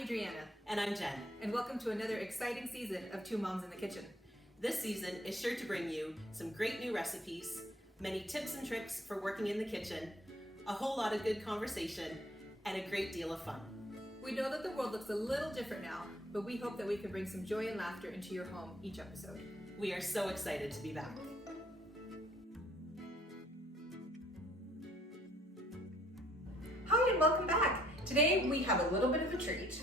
Adriana. And I'm Jen. And welcome to another exciting season of Two Moms in the Kitchen. This season is sure to bring you some great new recipes, many tips and tricks for working in the kitchen, a whole lot of good conversation, and a great deal of fun. We know that the world looks a little different now, but we hope that we can bring some joy and laughter into your home each episode. We are so excited to be back. Hi and welcome back. Today we have a little bit of a treat.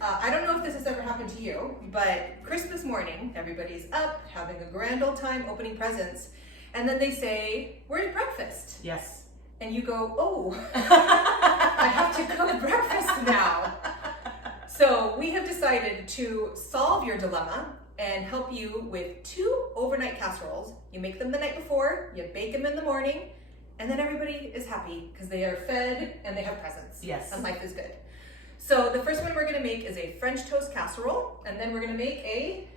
I don't know if this has ever happened to you, but Christmas morning, everybody's up, having a grand old time opening presents, and then they say, "Where's breakfast?" Yes. And you go, "Oh, I have to cook breakfast now." So we have decided to solve your dilemma and help you with 2 overnight casseroles. You make them the night before, you bake them in the morning, and then everybody is happy because they are fed and they have presents. Yes. And life is good. So the first one we're gonna make is a French toast casserole, and then we're gonna make a...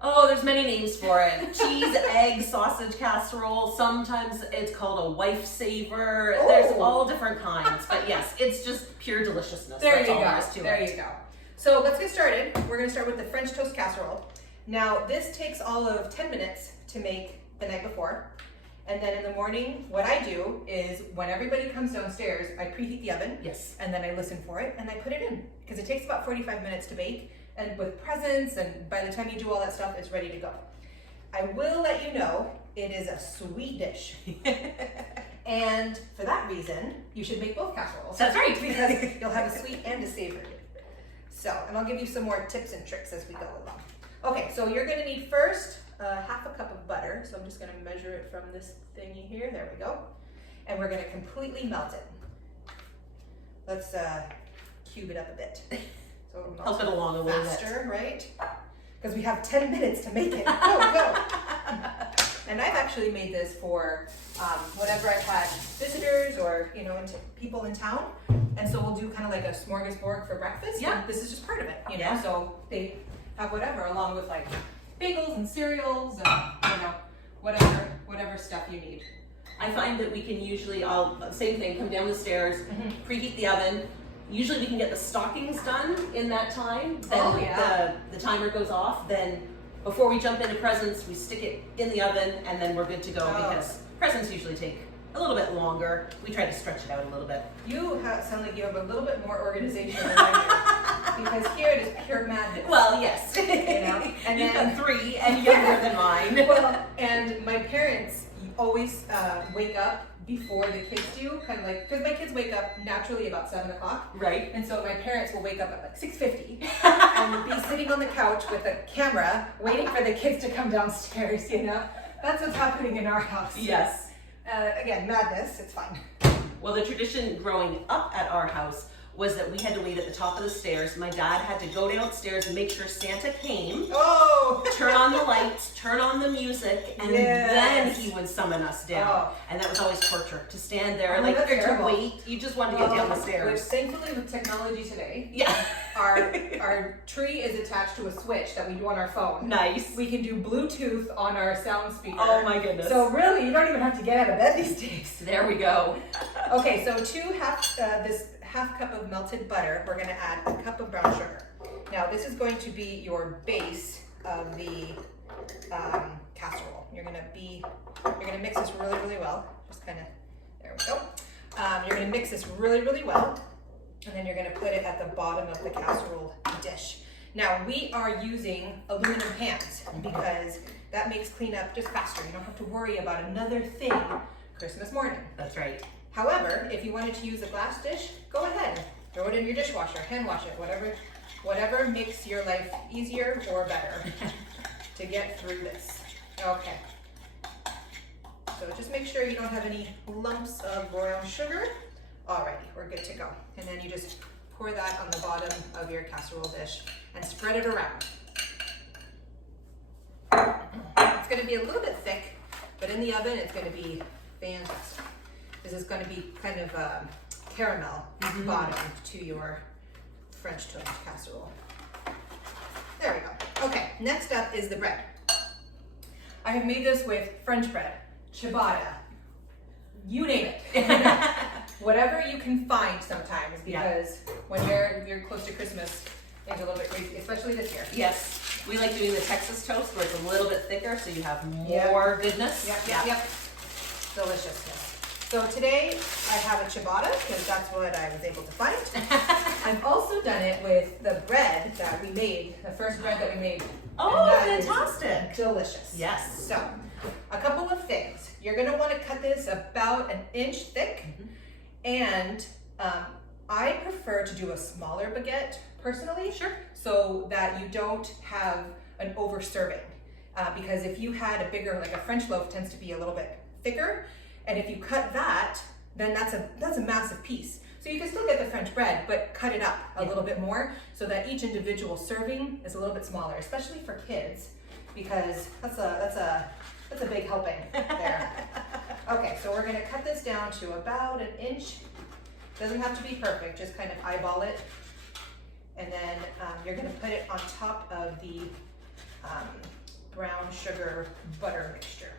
Oh, there's many names for it. Cheese, egg, sausage casserole. Sometimes it's called a wife saver. Oh. There's all different kinds. But yes, it's just pure deliciousness. There That's you all go. there is to There it. you go. So let's get started. We're gonna start with the French toast casserole. Now this takes all of 10 minutes to make the night before. And then in the morning, what I do is when everybody comes downstairs, I preheat the oven. Yes. And then I listen for it and I put it in. Because it takes about 45 minutes to bake. And with presents, and by the time you do all that stuff, it's ready to go. I will let you know, it is a sweet dish. And for that reason, you should make both casseroles. That's right. Because you'll have a sweet and a savory. So, and I'll give you some more tips and tricks as we go along. Okay, so you're gonna need first half a cup of butter. So I'm just gonna measure it from this thingy here. There we go. And we're gonna completely melt it. Let's cube it up a bit. So it'll melt Help it along a little bit. faster, right? Because we have 10 minutes to make it. Go. And I've actually made this for whenever I've had visitors or people in town, and so we'll do kind of like a smorgasbord for breakfast. Yeah. And this is just part of it, Yeah. So they have whatever along with like bagels and cereals and whatever stuff you need. I find that we can usually, same thing, come down the stairs, preheat the oven. Usually we can get the stockings done in that time. Then the timer goes off. Then before we jump into presents, we stick it in the oven and then we're good to go because presents usually take a little bit longer. We try to stretch it out a little bit. You sound like you have a little bit more organization than I do, because here it is pure madness. Well, yes. And You've then, got 3 and younger than mine. Well, and my parents always wake up before the kids do, kind of like, because my kids wake up naturally about 7 o'clock. Right. And so my parents will wake up at like 6:50 and be sitting on the couch with a camera waiting for the kids to come downstairs, That's what's happening in our house. Yes. Again, madness, it's fine. Well, the tradition growing up at our house was that we had to wait at the top of the stairs. My dad had to go downstairs and make sure Santa came. Oh! Turn on the lights, turn on the music, and then he would summon us down. Oh. And that was always torture, to stand there, that's to terrible. wait. You just wanted to get down the Which stairs. thankfully with technology today, Yeah. our tree is attached to a switch that we do on our phone. Nice. We can do Bluetooth on our sound speaker. Oh my goodness. So really, you don't even have to get out of bed these days. There we go. Okay, so this half cup of melted butter, we're gonna add a cup of brown sugar. Now this is going to be your base of the casserole. You're gonna mix this really, really well. Just kind of, there we go. You're gonna mix this really, really well, and then you're gonna put it at the bottom of the casserole dish. Now we are using aluminum pans because that makes cleanup just faster. You don't have to worry about another thing Christmas morning. That's right. However, if you wanted to use a glass dish, go ahead. Throw it in your dishwasher, hand wash it, whatever makes your life easier or better to get through this. Okay. So just make sure you don't have any lumps of brown sugar. Alrighty, we're good to go. And then you just pour that on the bottom of your casserole dish and spread it around. It's gonna be a little bit thick, but in the oven it's gonna be fantastic. This is going to be kind of a caramel bottom to your French toast casserole. There we go. Okay, next up is the bread. I have made this with French bread, ciabatta, you name it. whatever you can find sometimes, because when you're close to Christmas, things are a little bit crazy, especially this year. Yes. We like doing the Texas toast where it's a little bit thicker so you have more goodness. Yep. Deliciousness. So today I have a ciabatta because that's what I was able to find. I've also done it with the bread that we made, the first bread that we made. Oh, fantastic. Delicious. Yes. So, a couple of things. You're going to want to cut this about 1 inch thick, and I prefer to do a smaller baguette personally. Sure. So that you don't have an over serving. Because if you had a bigger, like a French loaf tends to be a little bit thicker, and if you cut that, then that's a massive piece. So you can still get the French bread, but cut it up a little bit more so that each individual serving is a little bit smaller, especially for kids, because that's a big helping there. Okay, so we're gonna cut this down to about 1 inch. Doesn't have to be perfect, just kind of eyeball it. And then you're gonna put it on top of the brown sugar butter mixture.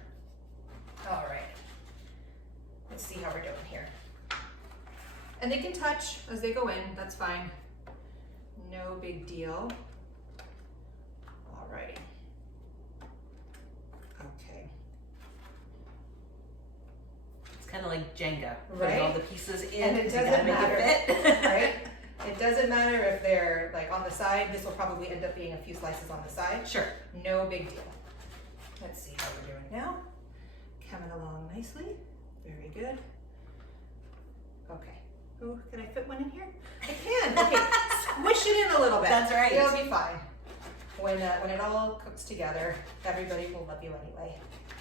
All right, let's see how we're doing here. And they can touch as they go in, that's fine. No big deal. All righty. Okay. It's kind of like Jenga, Right. putting all the pieces in, And it because you doesn't gotta make it fit. Right? It doesn't matter if they're like on the side. This will probably end up being a few slices on the side. Sure. No big deal. Let's see how we're doing now. Coming along nicely. Very good. Okay. Oh, can I fit one in here? I can. Okay. Squish it in a little bit. That's right. It'll be fine. When it all cooks together, everybody will love you anyway.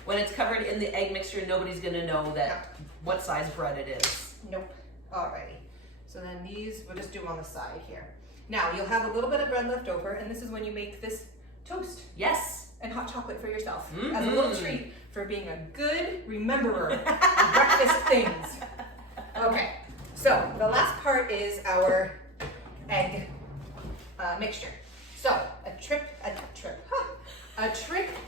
When it's covered in the egg mixture, nobody's gonna know that what size bread it is. Nope. Alrighty. So then these, we'll just do them on the side here. Now, you'll have a little bit of bread left over, and this is when you make this toast. Yes. And hot chocolate for yourself as a little treat for being a good rememberer of breakfast things. Okay, so the last part is our egg mixture. So a trick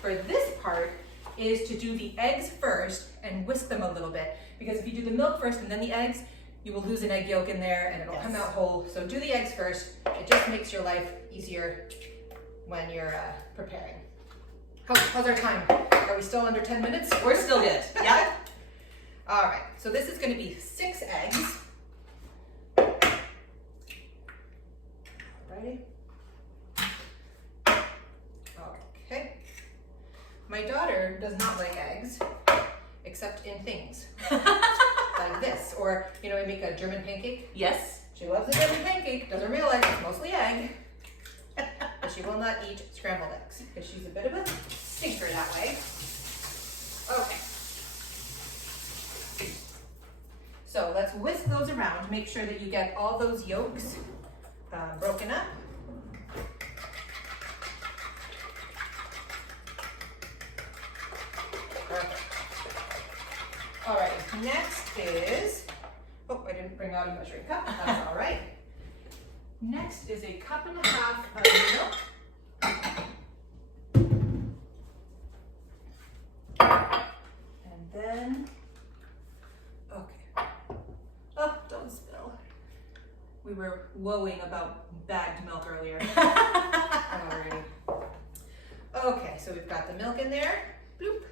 for this part is to do the eggs first and whisk them a little bit, because if you do the milk first and then the eggs, you will lose an egg yolk in there and it'll come out whole. So do the eggs first. It just makes your life easier when you're preparing. How's our time? Are we still under 10 minutes? We're still good. Yeah. All right, so this is going to be 6 eggs. Ready? Okay. My daughter does not like eggs, except in things like this, or you make a German pancake. Yes. She loves a German pancake. Doesn't realize it's mostly egg. But she will not eat scrambled eggs because she's a bit of a stinker that way. Okay. So let's whisk those around. Make sure that you get all those yolks broken up. Perfect. All right, next is, oh, I didn't bring out a measuring cup. That's all right. Next is 1.5 cups of milk. And then, okay. Oh, don't spill. We were woeing about bagged milk earlier. Alrighty. Okay, so we've got the milk in there. Bloop.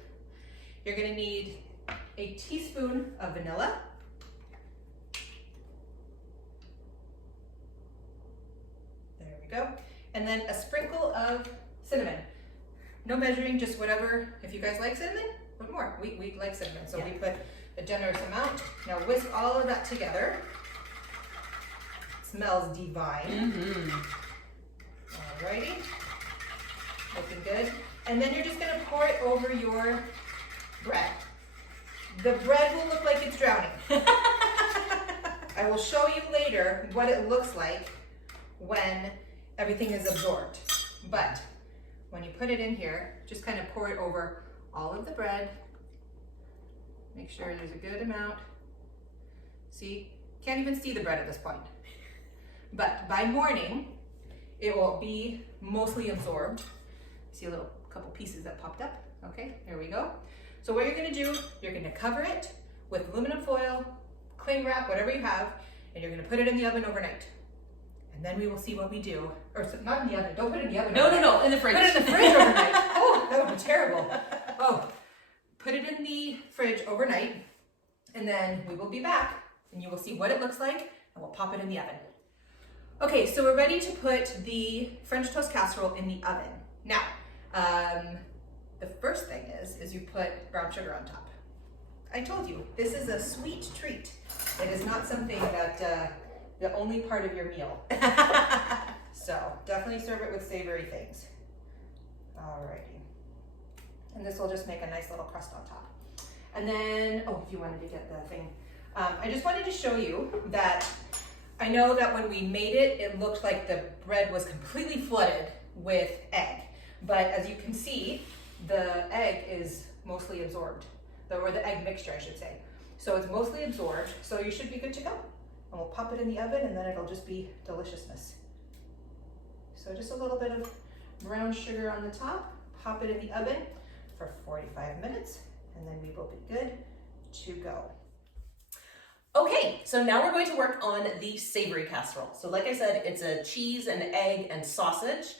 You're gonna need a teaspoon of vanilla. There we go. And then a sprinkle of cinnamon. No measuring, just whatever. If you guys like cinnamon, put more. We like cinnamon, so we put a generous amount. Now whisk all of that together. Smells divine. Alrighty. Looking good. And then you're just gonna pour it over your bread. The bread will look like it's drowning. I will show you later what it looks like when everything is absorbed. But when you put it in here, just kind of pour it over all of the bread. Make sure there's a good amount. See, can't even see the bread at this point. But by morning, it will be mostly absorbed. See a couple pieces that popped up? Okay, there we go. So what you're gonna do, you're gonna cover it with aluminum foil, cling wrap, whatever you have, and you're gonna put it in the oven overnight. And then we will see what we do. Or not in the oven, don't put it in the oven overnight. No, in the fridge. Put it in the fridge overnight. Oh, that would be terrible. Oh, put it in the fridge overnight, and then we will be back, and you will see what it looks like, and we'll pop it in the oven. Okay, so we're ready to put the French toast casserole in the oven. Now, the first thing is you put brown sugar on top. I told you, this is a sweet treat. It is not something that the only part of your meal. So definitely serve it with savory things. Alrighty. And this will just make a nice little crust on top. And then, oh, if you wanted to get the thing. I just wanted to show you that I know that when we made it, it looked like the bread was completely flooded with egg. But as you can see, the egg is mostly absorbed, or the egg mixture, I should say. So it's mostly absorbed, so you should be good to go. And we'll pop it in the oven, and then it'll just be deliciousness. So just a little bit of brown sugar on the top, pop it in the oven for 45 minutes, and then we will be good to go. Okay, so now we're going to work on the savory casserole. So like I said, it's a cheese and egg and sausage.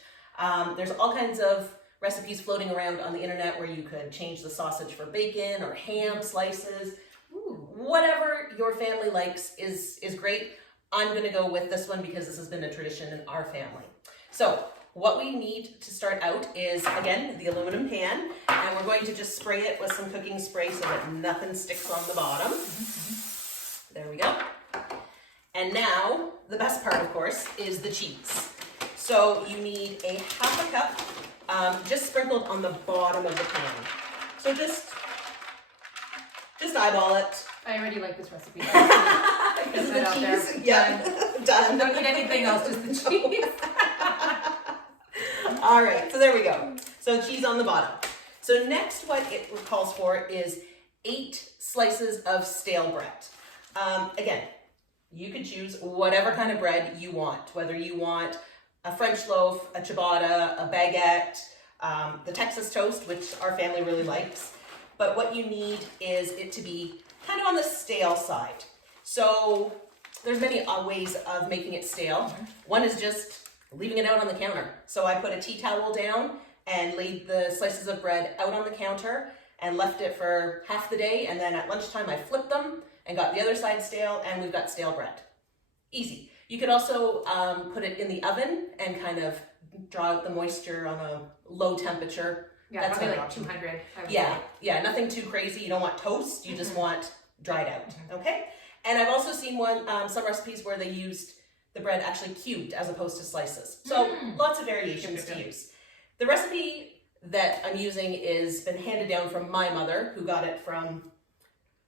There's all kinds of recipes floating around on the internet where you could change the sausage for bacon or ham slices. Ooh, whatever your family likes is great. I'm gonna go with this one because this has been a tradition in our family. So what we need to start out is, again, the aluminum pan, and we're going to just spray it with some cooking spray so that nothing sticks on the bottom. There we go. And now, the best part, of course, is the cheese. So you need a half a cup, just sprinkled on the bottom of the pan. So just eyeball it. I already like this recipe. Because of the cheese? Yeah, done. Don't need anything else, just the cheese. All right, so there we go. So cheese on the bottom. So next what it calls for is 8 slices of stale bread. Again, you could choose whatever kind of bread you want, whether you want a French loaf, a ciabatta, a baguette, the Texas toast, which our family really likes. But what you need is it to be kind of on the stale side. So there's many ways of making it stale. One is just leaving it out on the counter. So I put a tea towel down and laid the slices of bread out on the counter and left it for half the day, and then at lunchtime I flipped them and got the other side stale, and we've got stale bread. Easy. You could also put it in the oven and kind of draw out the moisture on a low temperature. Yeah, that's probably like 200. Yeah, nothing too crazy. You don't want toast, you just want dried out, okay? And I've also seen some recipes where they used the bread actually cubed as opposed to slices. So lots of variations to use. The recipe that I'm using is been handed down from my mother, who got it from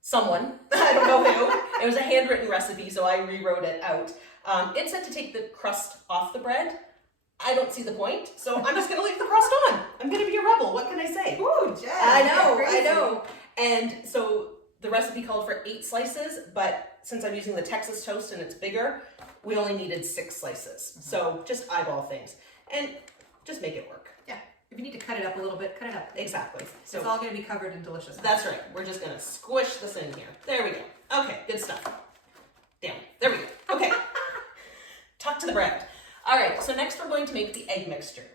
someone, I don't know who. It was a handwritten recipe, so I rewrote it out. It said to take the crust off the bread. I don't see the point, so I'm just gonna leave the crust on. I'm gonna be a rebel, what can I say? Ooh, Jen, I know. And so the recipe called for 8 slices, but since I'm using the Texas toast and it's bigger, we only needed 6 slices. So just eyeball things and just make it work. Yeah, if you need to cut it up a little bit, cut it up. Exactly. So it's all gonna be covered in deliciousness. That's right. We're just gonna squish this in here. There we go. Okay, good stuff. Down. There we go. Okay. Tuck to the bread. All right, so next we're going to make the egg mixture.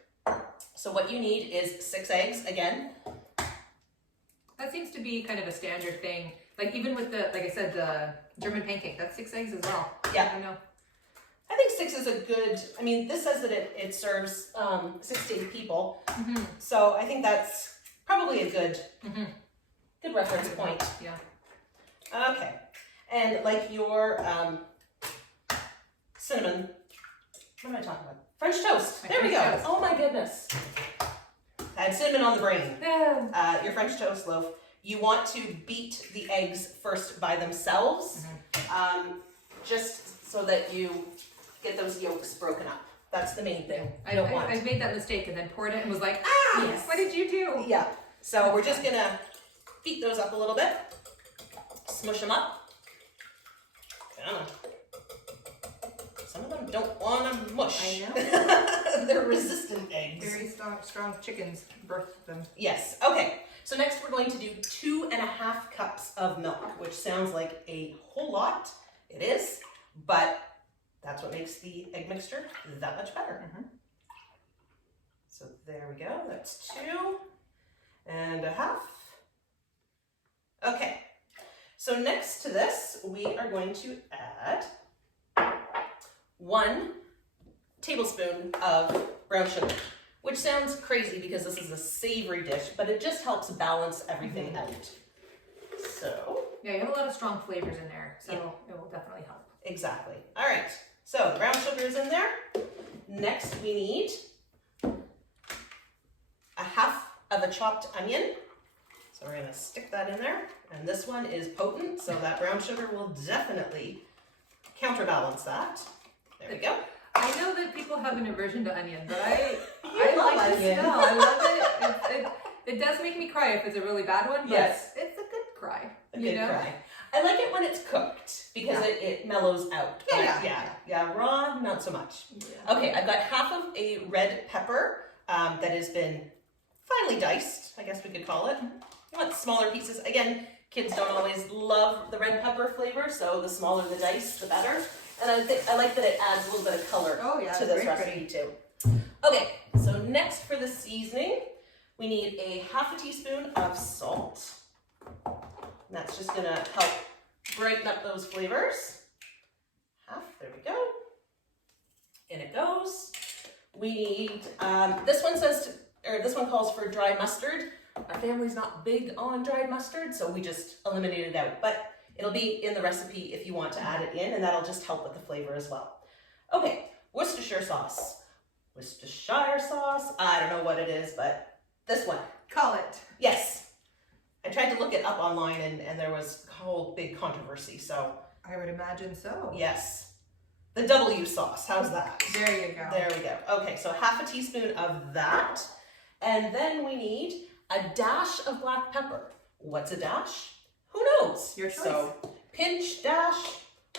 So what you need is 6 eggs again. That seems to be kind of a standard thing. Like even with the, like I said, the German pancake, that's 6 eggs as well. Yeah. I know. I think 6 is a good, I mean, this says that it serves 6 to 8 people. So I think that's probably a good, good reference point. Yeah. Okay. And like your cinnamon, what am I talking about? French toast. There we go. Toast. Oh my goodness. I had cinnamon on the brain. Yeah. Your French toast loaf. You want to beat the eggs first by themselves, just so that you get those yolks broken up. That's the main thing. I made that mistake and then poured it and was like, yes. What did you do? Yeah. So we're just gonna beat those up a little bit, smush them up. Some of them don't want to mush. I know. They're resistant eggs. Very strong chickens birth them. Yes. Okay. So next we're going to do 2.5 cups of milk, which sounds like a whole lot. It is, but that's what makes the egg mixture that much better. So there we go, that's 2.5. Okay, so next to this, we are going to add 1 tablespoon of brown sugar, which sounds crazy because this is a savory dish, but it just helps balance everything out. So. Yeah, you have a lot of strong flavors in there, so it will definitely help. Exactly. All right, so the brown sugar is in there. Next, we need 1/2 chopped onion. So we're gonna stick that in there. And this one is potent, so that brown sugar will definitely counterbalance that. There we go. I know that people have an aversion to onion, but I love like the onion. smell. I love it. It does make me cry if it's a really bad one, but Yes. it's a good cry. A good cry. I like it when it's cooked because it mellows out. Yeah, raw, not so much. Yeah. Okay, I've got 1/2 of a red pepper that has been finely diced, I guess we could call it. You want smaller pieces. Again, kids don't always love the red pepper flavor, so the smaller the dice, the better. And I like that it adds a little bit of color to this recipe too. Okay, so next for the seasoning, we need a 1/2 teaspoon of salt. And that's just gonna help brighten up those flavors. 1/2, there we go. In it goes. We need, this one calls for dry mustard. Our family's not big on dried mustard, so we just eliminated it out. But it'll be in the recipe if you want to add it in, and that'll just help with the flavor as well. Okay, Worcestershire sauce. Worcestershire sauce, I don't know what it is, but this one. Call it. Yes. I tried to look it up online and there was a whole big controversy, so. I would imagine so. Yes. The W sauce, how's that? There you go. There we go. Okay, so 1/2 teaspoon of that. And then we need a dash of black pepper. What's a dash? Who knows? Your choice. So pinch, dash,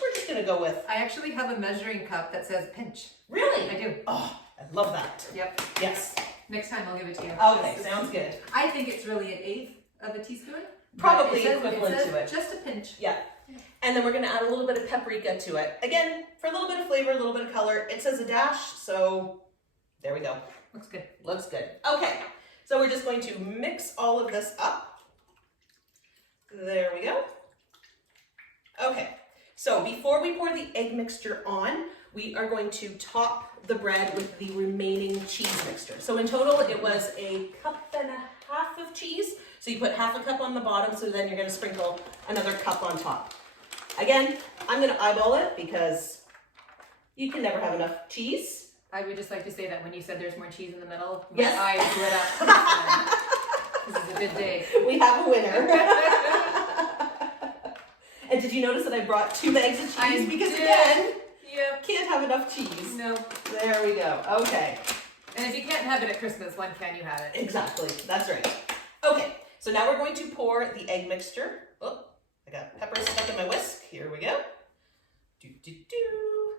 we're just gonna go with. I actually have a measuring cup that says pinch. Really? I do. Oh, I love that. Yep. Yes. Next time I'll give it to you. Okay, sounds good. I think it's really 1/8 of a teaspoon. Probably It equivalent says to it. Just a pinch. Yeah. And then we're gonna add a little bit of paprika to it. Again, for a little bit of flavor, a little bit of color. It says a dash, so there we go. Looks good. Looks good. Okay, so we're just going to mix all of this up. There we go. Okay, so before we pour the egg mixture on, we are going to top the bread with the remaining cheese mixture. So in total, it was 1.5 cups of cheese. So you put 1/2 cup on the bottom, so then you're gonna sprinkle another cup on top. Again, I'm gonna eyeball it because you can never have enough cheese. I would just like to say that when you said there's more cheese in the middle, Yes. my eyes lit up. This is a good day. We have a winner. And did you notice that I brought 2 bags of cheese? Because again, Yep. can't have enough cheese. No. There we go. Okay. And if you can't have it at Christmas, when can you have it? Exactly. That's right. Okay. So now we're going to pour the egg mixture. Oh, I got peppers stuck in my whisk. Here we go. Do, do, do.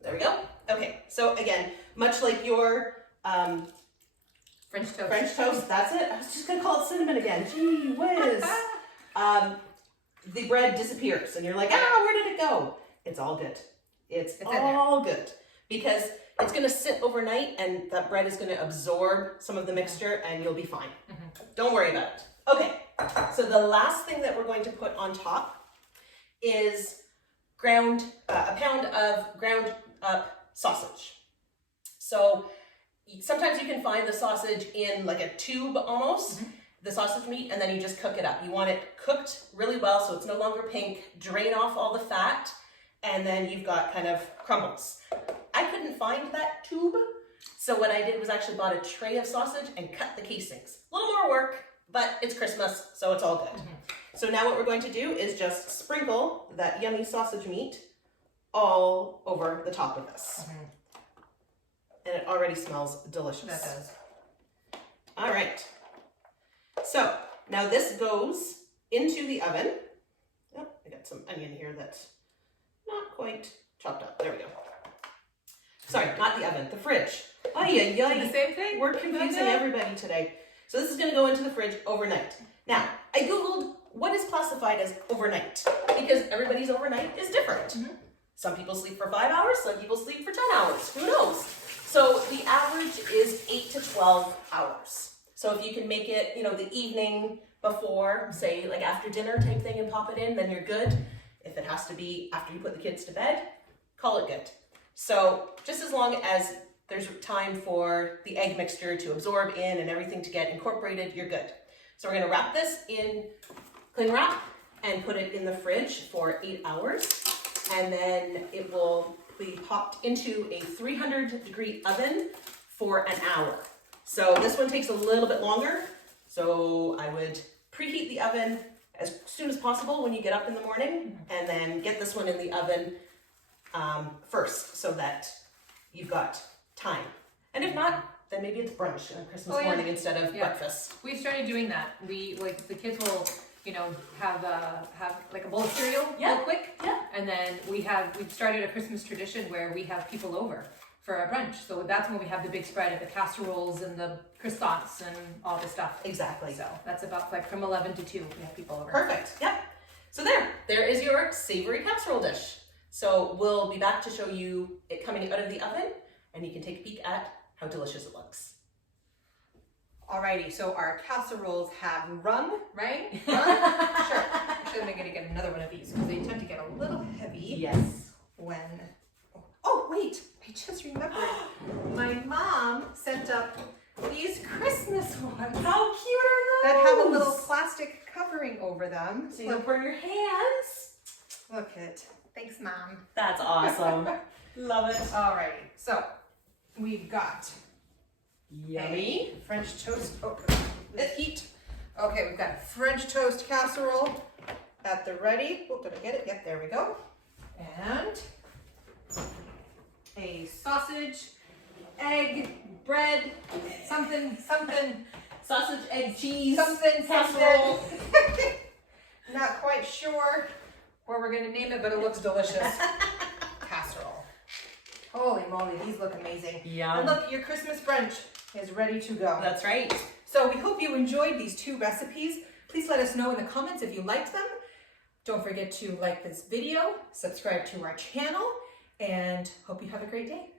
There we go. Okay. So again, much like your French toast. French toast, that's it. I was just gonna call it cinnamon again. Gee whiz. The bread disappears and you're like, where did it go? It's all good. It's all good because it's gonna sit overnight and that bread is gonna absorb some of the mixture and you'll be fine. Don't worry about it. Okay, so the last thing that we're going to put on top is a pound of ground up sausage. So sometimes you can find the sausage in like a tube almost, the sausage meat, and then you just cook it up. You want it cooked really well so it's no longer pink, drain off all the fat, and then you've got kind of crumbles. I couldn't find that tube, so what I did was actually bought a tray of sausage and cut the casings. A little more work, but it's Christmas, so it's all good. So now what we're going to do is just sprinkle that yummy sausage meat all over the top of this. And it already smells delicious. That does. All right. So now this goes into the oven. Oh, I got some onion here that's not quite chopped up. There we go. Sorry, not the oven, the fridge. Ay, ay, ay. The same thing? We're confusing everybody today. So this is gonna go into the fridge overnight. Now, I Googled what is classified as overnight because everybody's overnight is different. Some people sleep for 5 hours, some people sleep for 10 hours, who knows? So the average is 8 to 12 hours. So if you can make it, you know, the evening before, say like after dinner type thing and pop it in, then you're good. If it has to be after you put the kids to bed, call it good. So just as long as there's time for the egg mixture to absorb in and everything to get incorporated, you're good. So we're gonna wrap this in cling wrap and put it in the fridge for 8 hours. And then it will be popped into a 300-degree oven for an hour. So this one takes a little bit longer. So I would preheat the oven as soon as possible when you get up in the morning, and then get this one in the oven first so that you've got time. And if not, then maybe it's brunch on Christmas morning instead of breakfast. We've started doing that. We like the kids will, you know, have like a bowl of cereal real quick. Yeah. And then we've started a Christmas tradition where we have people over for our brunch. So that's when we have the big spread of the casseroles and the crusts and all this stuff. Exactly. So that's about like from 11 to 2 we have people over. Perfect. Yep. So there is your savory casserole dish. So we'll be back to show you it coming out of the oven, and you can take a peek at how delicious it looks. Alrighty, so our casseroles have rum, right? Rum? Sure. Actually, I'm gonna get another one of these because they tend to get a little heavy. Yes. When, oh wait, I just remembered. My mom sent up these Christmas ones. How cute are That those? have a little plastic covering over them. So you don't burn your hands. Look it. Thanks, Mom. That's awesome. Love it. Alrighty, so we've got Yummy. a French toast. Oh, the heat. Okay, we've got a French toast casserole at the ready. Oh, did I get it? Yep, there we go. And a sausage, egg, bread, something. Sausage, egg, cheese, Something casserole. Not quite sure what we're gonna name it, but it looks delicious. Casserole. Holy moly, these look amazing. Yum. And look, your Christmas brunch is ready to go. That's right. So we hope you enjoyed these 2 recipes. Please let us know in the comments if you liked them. Don't forget to like this video, subscribe to our channel, and hope you have a great day.